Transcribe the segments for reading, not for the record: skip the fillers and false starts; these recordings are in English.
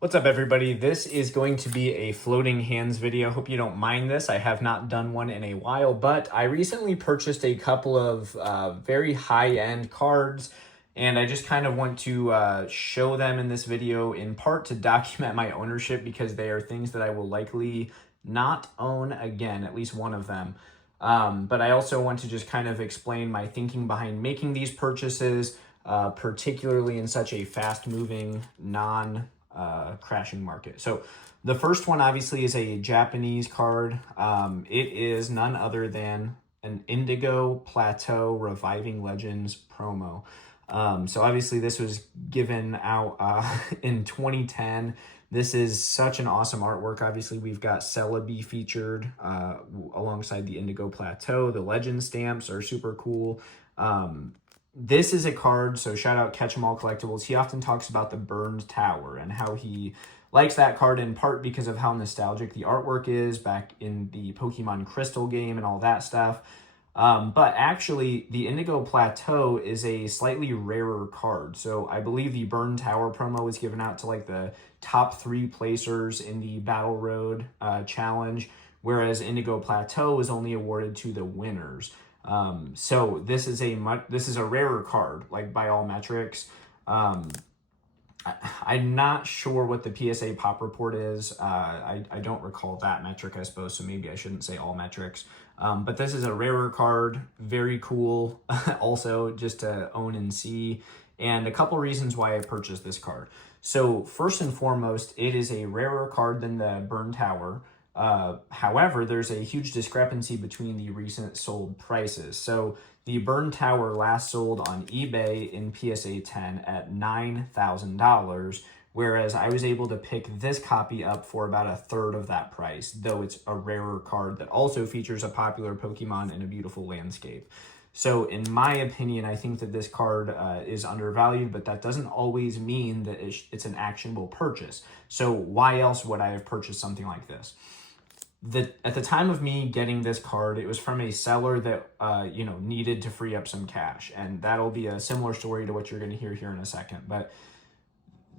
What's up, everybody? This is going to be a floating hands video. Hope you don't mind this. I have not done one in a while, but I recently purchased a couple of very high-end cards, and I just kind of want to show them in this video, in part to document my ownership, because they are things that I will likely not own again, at least one of them. But I also want to just kind of explain my thinking behind making these purchases, particularly in such a fast-moving, crashing market. So the first one obviously is a Japanese card. It is none other than an Indigo Plateau Reviving Legends promo. So obviously this was given out in 2010. This is such an awesome artwork. Obviously we've got Celebi featured alongside the Indigo Plateau. The legend stamps are super cool. This is a card, so shout out Catch 'em All Collectibles. He often talks about the Burned Tower and how he likes that card in part because of how nostalgic the artwork is back in the Pokemon Crystal game and all that stuff. But actually, the Indigo Plateau is a slightly rarer card. So I believe the Burned Tower promo was given out to like the top 3 placers in the Battle Road challenge, whereas Indigo Plateau was only awarded to the winners. So this is a rarer card, like by all metrics. I'm not sure what the PSA pop report is. I don't recall that metric, I suppose, so maybe I shouldn't say all metrics. But this is a rarer card, very cool, also just to own and see, and a couple reasons why I purchased this card. So first and foremost, it is a rarer card than the Burn Tower. However, there's a huge discrepancy between the recent sold prices. So the Burn Tower last sold on eBay in PSA 10 at $9,000, whereas I was able to pick this copy up for about a third of that price, though it's a rarer card that also features a popular Pokemon in a beautiful landscape. So in my opinion, I think that this card is undervalued, but that doesn't always mean that it's an actionable purchase. So why else would I have purchased something like this? At the time of me getting this card, it was from a seller that needed to free up some cash, and that'll be a similar story to what you're going to hear here in a second. But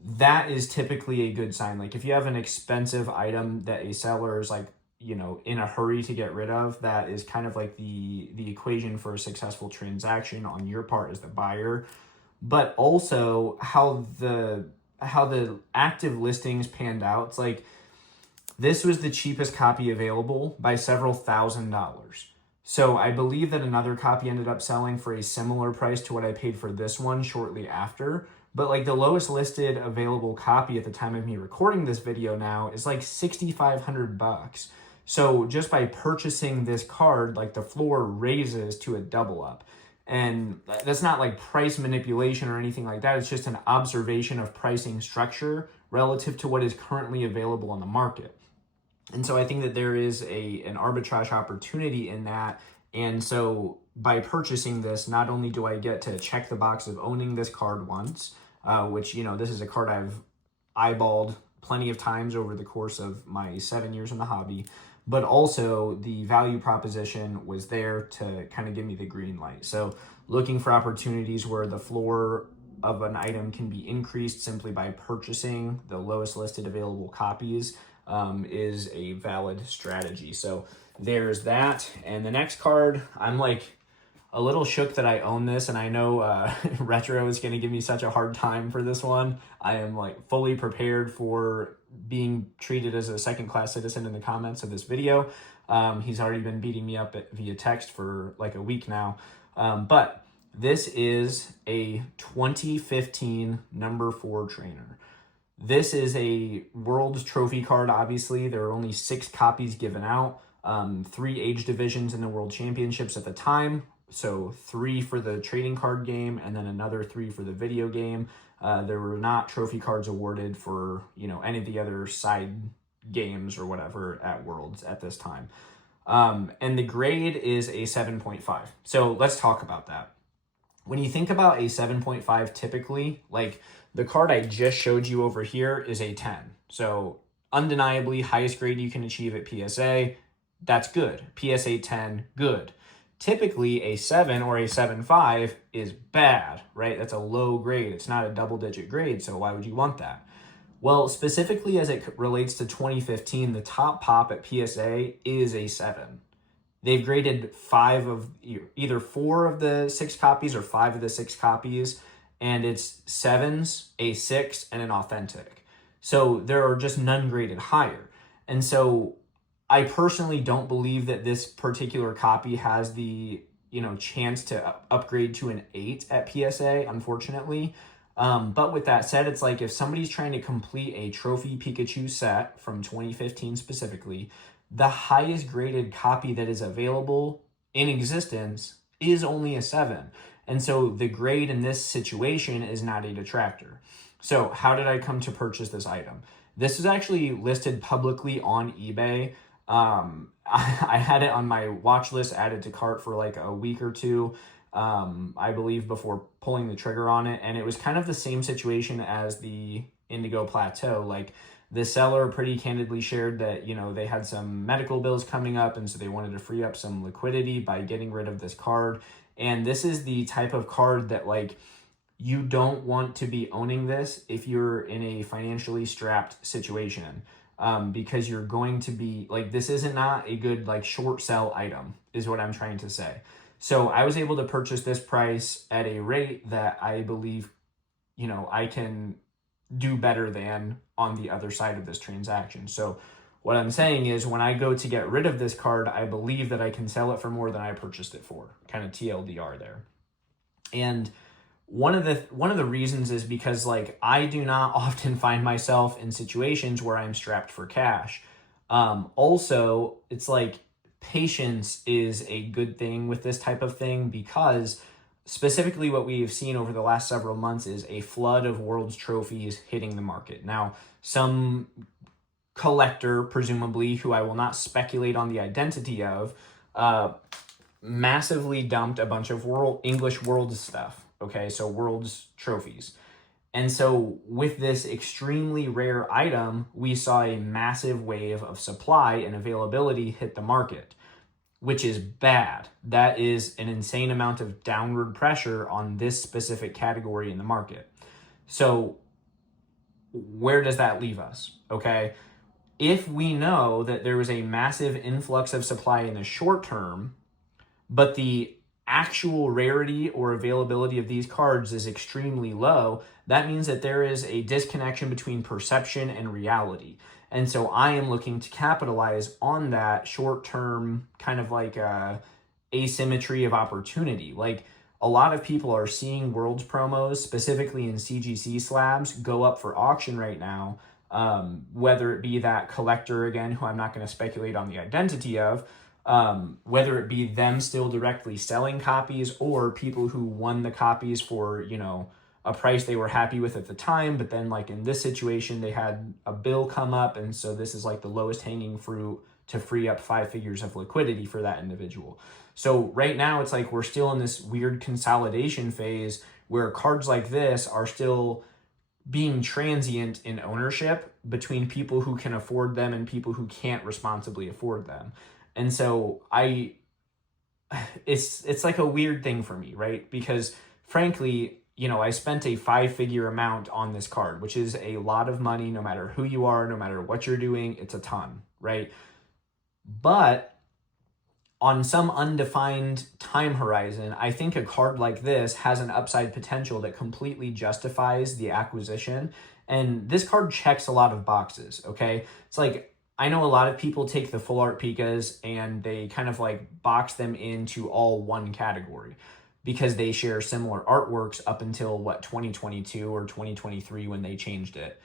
that is typically a good sign. Like if you have an expensive item that a seller is like in a hurry to get rid of, that is kind of like the equation for a successful transaction on your part as the buyer. But also how the active listings panned out. It's like this was the cheapest copy available by several $1,000s. So I believe that another copy ended up selling for a similar price to what I paid for this one shortly after. But like the lowest listed available copy at the time of me recording this video now is like $6,500. So just by purchasing this card, like the floor raises to a double up. And that's not like price manipulation or anything like that. It's just an observation of pricing structure relative to what is currently available on the market. And so I think that there is an arbitrage opportunity in that. And so by purchasing this, not only do I get to check the box of owning this card once, which, this is a card I've eyeballed plenty of times over the course of my 7 years in the hobby, but also the value proposition was there to kind of give me the green light. So looking for opportunities where the floor of an item can be increased simply by purchasing the lowest listed available copies is a valid strategy. So there's that. And the next card, I'm like a little shook that I own this, and I know Retro is going to give me such a hard time for this one. I am like fully prepared for being treated as a second-class citizen in the comments of this video. He's already been beating me up via text for like a week now. But this is a 2015 number 4 trainer. This is a World's Trophy card, obviously. There are only 6 copies given out, 3 age divisions in the World Championships at the time. So 3 for the trading card game and then another 3 for the video game. There were not trophy cards awarded for, any of the other side games or whatever at Worlds at this time. And the grade is a 7.5. So let's talk about that. When you think about a 7.5, typically, like the card I just showed you over here is a 10. So undeniably highest grade you can achieve at PSA, that's good. PSA 10, good. Typically a 7 or a 7.5 is bad, right? That's a low grade. It's not a double-digit grade, so why would you want that? Well, specifically as it relates to 2015, the top pop at PSA is a 7. They've graded either 4 of the 6 copies or 5 of the 6 copies, and it's 7s, a 6, and an authentic. So there are just none graded higher. And so I personally don't believe that this particular copy has the chance to upgrade to an 8 at PSA, unfortunately. But with that said, it's like if somebody's trying to complete a Trophy Pikachu set from 2015 specifically, the highest graded copy that is available in existence is only a 7. And so the grade in this situation is not a detractor. So how did I come to purchase this item? This is actually listed publicly on eBay. I had it on my watch list, added to cart for like a week or two, I believe, before pulling the trigger on it. And it was kind of the same situation as the Indigo Plateau. Like, the seller pretty candidly shared that, they had some medical bills coming up, and so they wanted to free up some liquidity by getting rid of this card. And this is the type of card that, like, you don't want to be owning this if you're in a financially strapped situation, because you're going to be, like, this isn't not a good, like, short sell item, is what I'm trying to say. So I was able to purchase this price at a rate that I believe, I can do better than on the other side of this transaction. So what I'm saying is, when I go to get rid of this card, I believe that I can sell it for more than I purchased it for. Kind of TLDR there. And one of the reasons is because, like, I do not often find myself in situations where I'm strapped for cash. Also, it's like patience is a good thing with this type of thing, because specifically what we've seen over the last several months is a flood of World's trophies hitting the market. Now, some collector, presumably, who I will not speculate on the identity of, massively dumped a bunch of English World stuff. Okay, so World's trophies. And so with this extremely rare item, we saw a massive wave of supply and availability hit the market, which is bad. That is an insane amount of downward pressure on this specific category in the market. So where does that leave us? Okay, if we know that there was a massive influx of supply in the short term, but the actual rarity or availability of these cards is extremely low, that means that there is a disconnection between perception and reality. And so I am looking to capitalize on that short-term kind of like asymmetry of opportunity. Like, a lot of people are seeing Worlds promos, specifically in CGC slabs, go up for auction right now, whether it be that collector, again, who I'm not going to speculate on the identity of, whether it be them still directly selling copies, or people who won the copies for, a price they were happy with at the time, but then, like, in this situation, they had a bill come up, and so this is like the lowest hanging fruit to free up 5 figures of liquidity for that individual. So right now, it's like we're still in this weird consolidation phase where cards like this are still being transient in ownership between people who can afford them and people who can't responsibly afford them. And so it's like a weird thing for me, right? Because frankly, I spent a 5-figure amount on this card, which is a lot of money, no matter who you are, no matter what you're doing, it's a ton, right? But on some undefined time horizon, I think a card like this has an upside potential that completely justifies the acquisition. And this card checks a lot of boxes, okay? It's like, I know a lot of people take the full art Pikas and they kind of like box them into all one category, because they share similar artworks up until 2022 or 2023 when they changed it.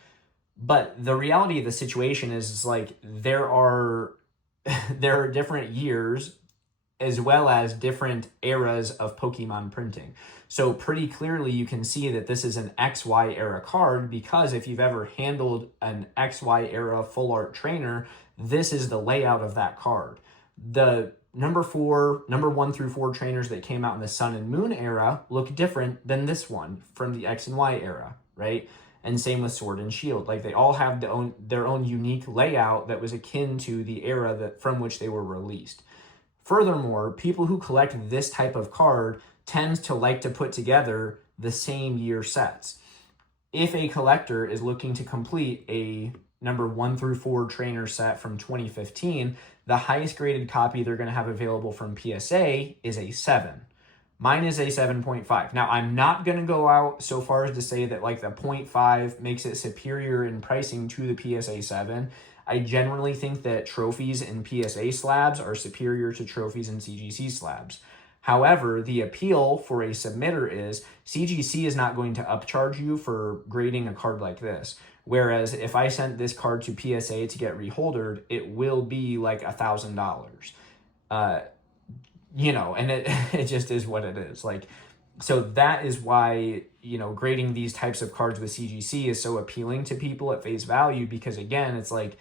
But the reality of the situation is like there are different years as well as different eras of Pokemon printing. So pretty clearly you can see that this is an XY era card, because if you've ever handled an XY era full art trainer, this is the layout of that card. The number 1 through 4 trainers that came out in the Sun and Moon era look different than this one from the X and Y era, right? And same with Sword and Shield. Like, they all have their own unique layout that was akin to the era from which they were released. Furthermore, people who collect this type of card tends to like to put together the same year sets. if a collector is looking to complete a number 1 through 4 trainer set from 2015, the highest graded copy they're going to have available from PSA is a 7. Mine is a 7.5. Now, I'm not going to go out so far as to say that like the 0.5 makes it superior in pricing to the PSA 7. I generally think that trophies in PSA slabs are superior to trophies in CGC slabs. However, the appeal for a submitter is CGC is not going to upcharge you for grading a card like this. Whereas if I sent this card to PSA to get reholdered, it will be like $1,000. And it just is what it is. Like, so that is why, grading these types of cards with CGC is so appealing to people at face value, because again, it's like,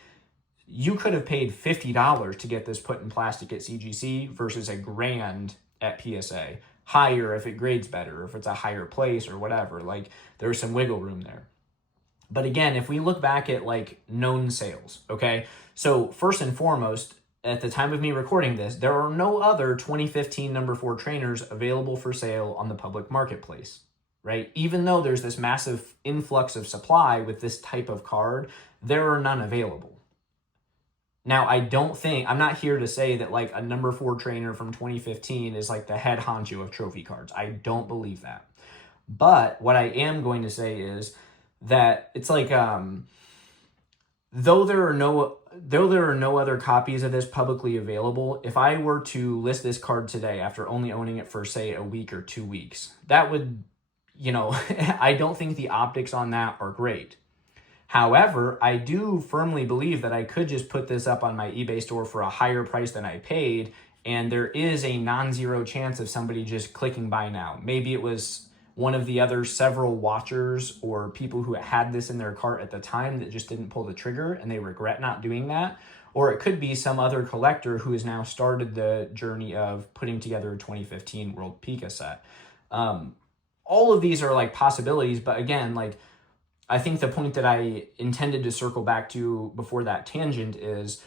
you could have paid $50 to get this put in plastic at CGC versus $1,000 at PSA. Higher if it grades better, if it's a higher place or whatever. Like, there's some wiggle room there. But again, if we look back at like known sales, okay? So first and foremost, at the time of me recording this, there are no other 2015 number 4 trainers available for sale on the public marketplace, right? Even though there's this massive influx of supply with this type of card, there are none available. Now, I'm not here to say that like a number 4 trainer from 2015 is like the head honcho of trophy cards. I don't believe that. But what I am going to say is that it's like, though there are no other copies of this publicly available, if I were to list this card today after only owning it for, say, a week or 2 weeks, that would, I don't think the optics on that are great. However, I do firmly believe that I could just put this up on my eBay store for a higher price than I paid, and there is a non-zero chance of somebody just clicking buy now. Maybe it was one of the other several watchers or people who had this in their cart at the time that just didn't pull the trigger and they regret not doing that. Or it could be some other collector who has now started the journey of putting together a 2015 World Pika set. All of these are like possibilities, but again, like, I think the point that I intended to circle back to before that tangent is,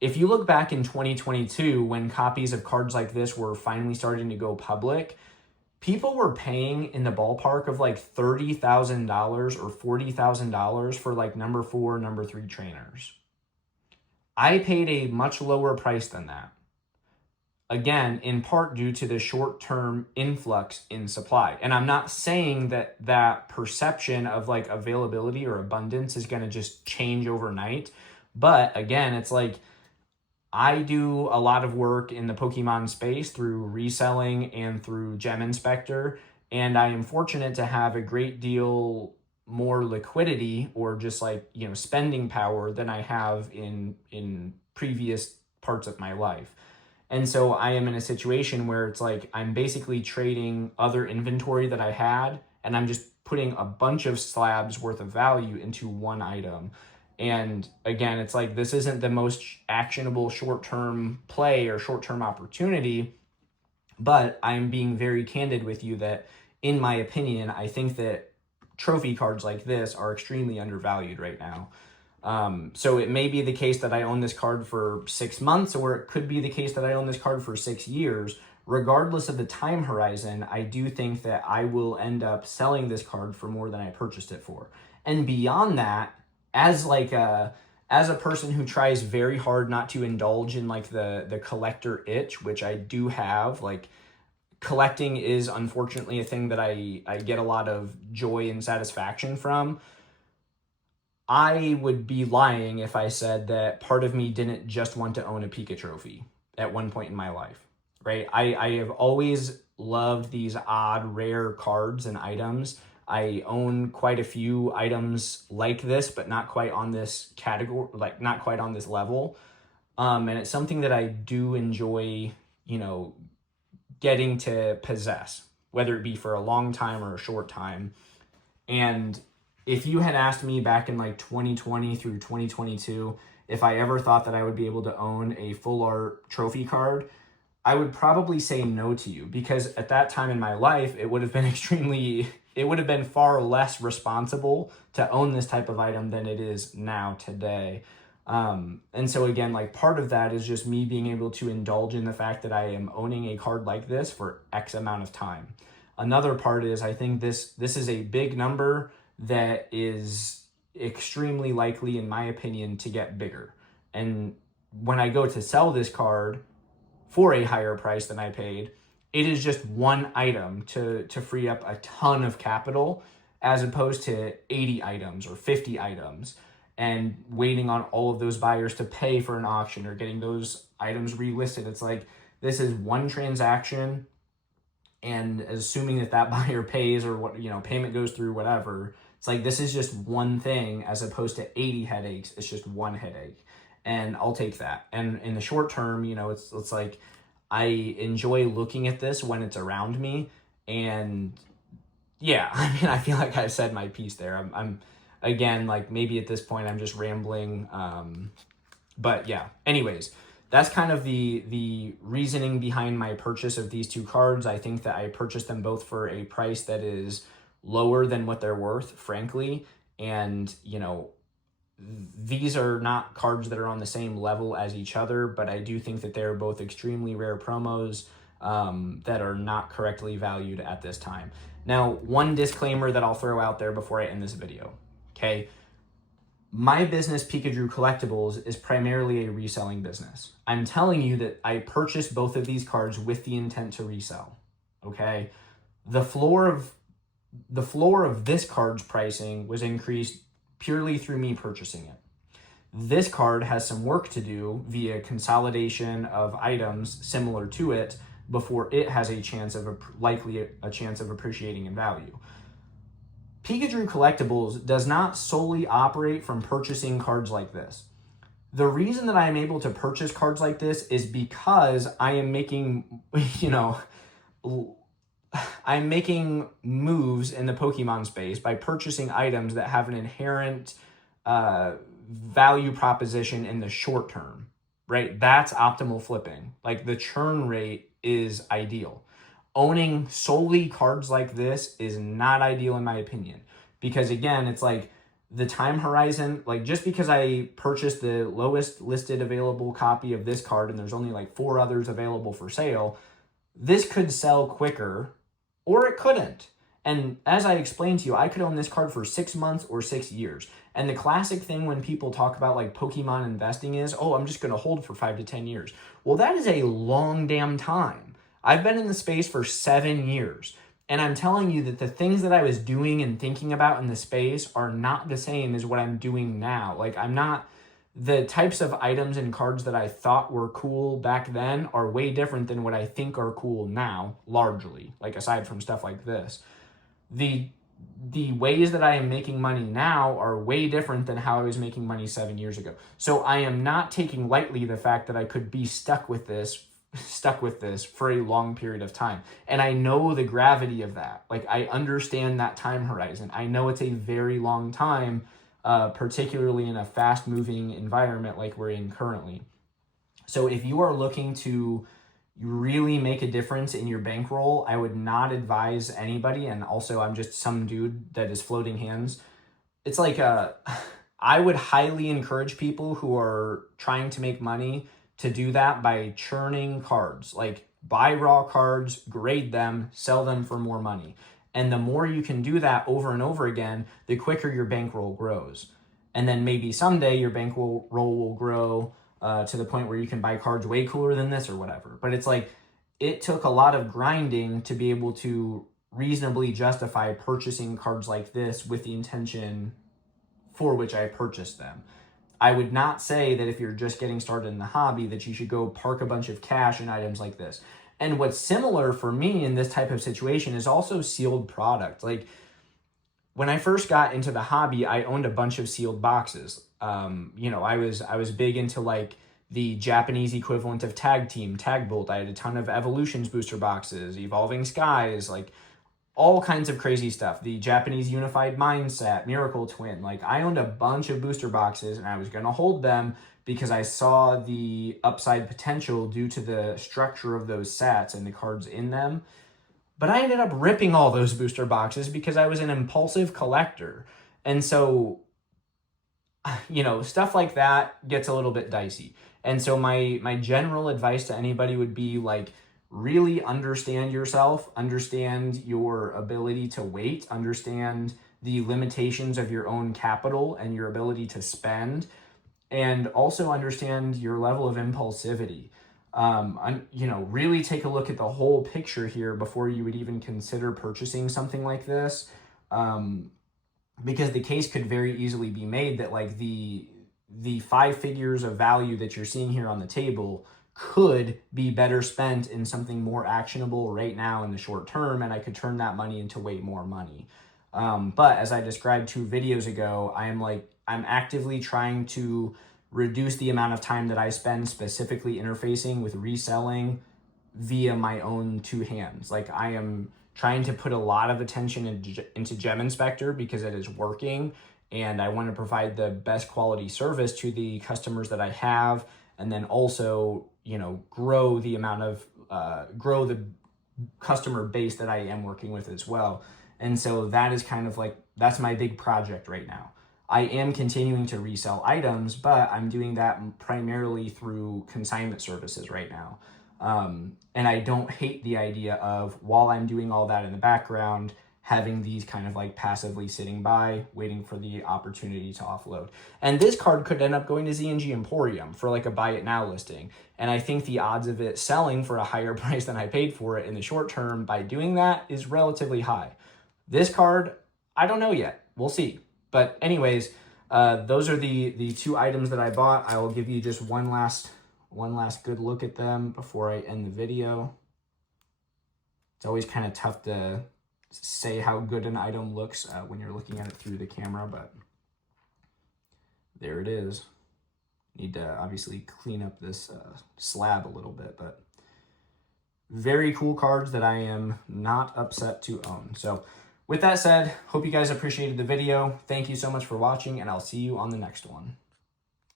if you look back in 2022, when copies of cards like this were finally starting to go public, people were paying in the ballpark of like $30,000 or $40,000 for like number 4, number 3 trainers. I paid a much lower price than that. Again, in part due to the short-term influx in supply. And I'm not saying that perception of like availability or abundance is going to just change overnight. But again, it's like, I do a lot of work in the Pokemon space through reselling and through Gem Inspector. And I am fortunate to have a great deal more liquidity or just like, spending power than I have in previous parts of my life. And so I am in a situation where it's like, I'm basically trading other inventory that I had, and I'm just putting a bunch of slabs worth of value into one item. And again, it's like, this isn't the most actionable short-term play or short-term opportunity, but I'm being very candid with you that, in my opinion, I think that trophy cards like this are extremely undervalued right now. So it may be the case that I own this card for 6 months, or it could be the case that I own this card for 6 years. Regardless of the time horizon, I do think that I will end up selling this card for more than I purchased it for. And beyond that, as a person who tries very hard not to indulge in like the collector itch, which I do have, like, collecting is unfortunately a thing that I get a lot of joy and satisfaction from. I would be lying if I said that part of me didn't just want to own a Pika trophy at one point in my life, right? I have always loved these odd, rare cards and items. I own quite a few items like this, but not quite on this category, like not quite on this level. And it's something that I do enjoy, getting to possess, whether it be for a long time or a short time. And if you had asked me back in like 2020 through 2022, if I ever thought that I would be able to own a full art trophy card, I would probably say no to you, because at that time in my life, it would have been far less responsible to own this type of item than it is now today. And so again, like, part of that is just me being able to indulge in the fact that I am owning a card like this for X amount of time. Another part is, I think this is a big number that is extremely likely, in my opinion, to get bigger. And when I go to sell this card for a higher price than I paid, it is just one item to free up a ton of capital, as opposed to 80 items or 50 items and waiting on all of those buyers to pay for an auction or getting those items relisted. It's like, this is one transaction, and assuming that that buyer pays, or what, you know, payment goes through, whatever, it's like, this is just one thing as opposed to 80 headaches. It's just one headache, and I'll take that. And in the short term, you know, it's like, I enjoy looking at this when it's around me. And yeah, I mean, I feel like I've said my piece there. I'm again, like, maybe at this point I'm just rambling. But yeah, anyways, that's kind of the reasoning behind my purchase of these two cards. I think that I purchased them both for a price that is lower than what they're worth, frankly. And, you know, these are not cards that are on the same level as each other, but I do think that they're both extremely rare promos that are not correctly valued at this time. Now, one disclaimer that I'll throw out there before I end this video, okay? My business, Pikachu Collectibles, is primarily a reselling business. I'm telling you that I purchased both of these cards with the intent to resell, okay? The floor of this card's pricing was increased purely through me purchasing it. This card has some work to do via consolidation of items similar to it before it has a chance of likely a chance of appreciating in value. Pikachu Collectibles does not solely operate from purchasing cards like this. The reason that I am able to purchase cards like this is because I am making, you know, I'm making moves in the Pokemon space by purchasing items that have an inherent value proposition in the short term, right? That's optimal flipping. Like, the churn rate is ideal. Owning solely cards like this is not ideal in my opinion, because again, it's like the time horizon, like, just because I purchased the lowest listed available copy of this card and there's only like 4 others available for sale, this could sell quicker or it couldn't. And as I explained to you, I could own this card for 6 months or 6 years. And the classic thing when people talk about like Pokemon investing is, oh, I'm just going to hold for 5 to 10 years. Well, that is a long damn time. I've been in the space for 7 years. And I'm telling you that the things that I was doing and thinking about in the space are not the same as what I'm doing now. Like, I'm not, the types of items and cards that I thought were cool back then are way different than what I think are cool now, largely, like, aside from stuff like this. The ways that I am making money now are way different than how I was making money 7 years ago. So I am not taking lightly the fact that I could be stuck with this for a long period of time. And I know the gravity of that. Like, I understand that time horizon. I know it's a very long time, particularly in a fast moving environment like we're in currently. So if you are looking to really make a difference in your bankroll, I would not advise anybody. And also, I'm just some dude that is floating hands. It's like, I would highly encourage people who are trying to make money to do that by churning cards. Like, buy raw cards, grade them, sell them for more money. And the more you can do that over and over again, the quicker your bankroll grows. And then maybe someday your bankroll will grow to the point where you can buy cards way cooler than this or whatever. But it's like, it took a lot of grinding to be able to reasonably justify purchasing cards like this with the intention for which I purchased them. I would not say that if you're just getting started in the hobby that you should go park a bunch of cash in items like this. And what's similar for me in this type of situation is also sealed product. Like, when I first got into the hobby, I owned a bunch of sealed boxes. You know, I was big into like the Japanese equivalent of Tag Team, Tag Bolt. I had a ton of Evolutions booster boxes, Evolving Skies, like all kinds of crazy stuff. The Japanese Unified Mindset, Miracle Twin. Like, I owned a bunch of booster boxes and I was going to hold them because I saw the upside potential due to the structure of those sets and the cards in them. But I ended up ripping all those booster boxes because I was an impulsive collector. And so, you know, stuff like that gets a little bit dicey. And so my general advice to anybody would be like, really understand yourself, understand your ability to wait, understand the limitations of your own capital and your ability to spend, and also understand your level of impulsivity. Really take a look at the whole picture here before you would even consider purchasing something like this. Because the case could very easily be made that like the 5 figures of value that you're seeing here on the table could be better spent in something more actionable right now in the short term, and I could turn that money into way more money. But as I described 2 videos ago, I'm actively trying to reduce the amount of time that I spend specifically interfacing with reselling via my own 2 hands. Like, I am trying to put a lot of attention into Gem Inspector because it is working, and I want to provide the best quality service to the customers that I have, and then also, grow the amount of, grow the customer base that I am working with as well. And so that is kind of like, that's my big project right now. I am continuing to resell items, but I'm doing that primarily through consignment services right now. And I don't hate the idea of, while I'm doing all that in the background, having these kind of like passively sitting by, waiting for the opportunity to offload. And this card could end up going to Z&G Emporium for like a buy it now listing. And I think the odds of it selling for a higher price than I paid for it in the short term by doing that is relatively high. This card, I don't know yet. We'll see. But anyways, those are the 2 items that I bought. I will give you just one last good look at them before I end the video. It's always kind of tough to say how good an item looks when you're looking at it through the camera, but there it is. Need to obviously clean up this slab a little bit, but very cool cards that I am not upset to own. So with that said, hope you guys appreciated the video. Thank you so much for watching, and I'll see you on the next one.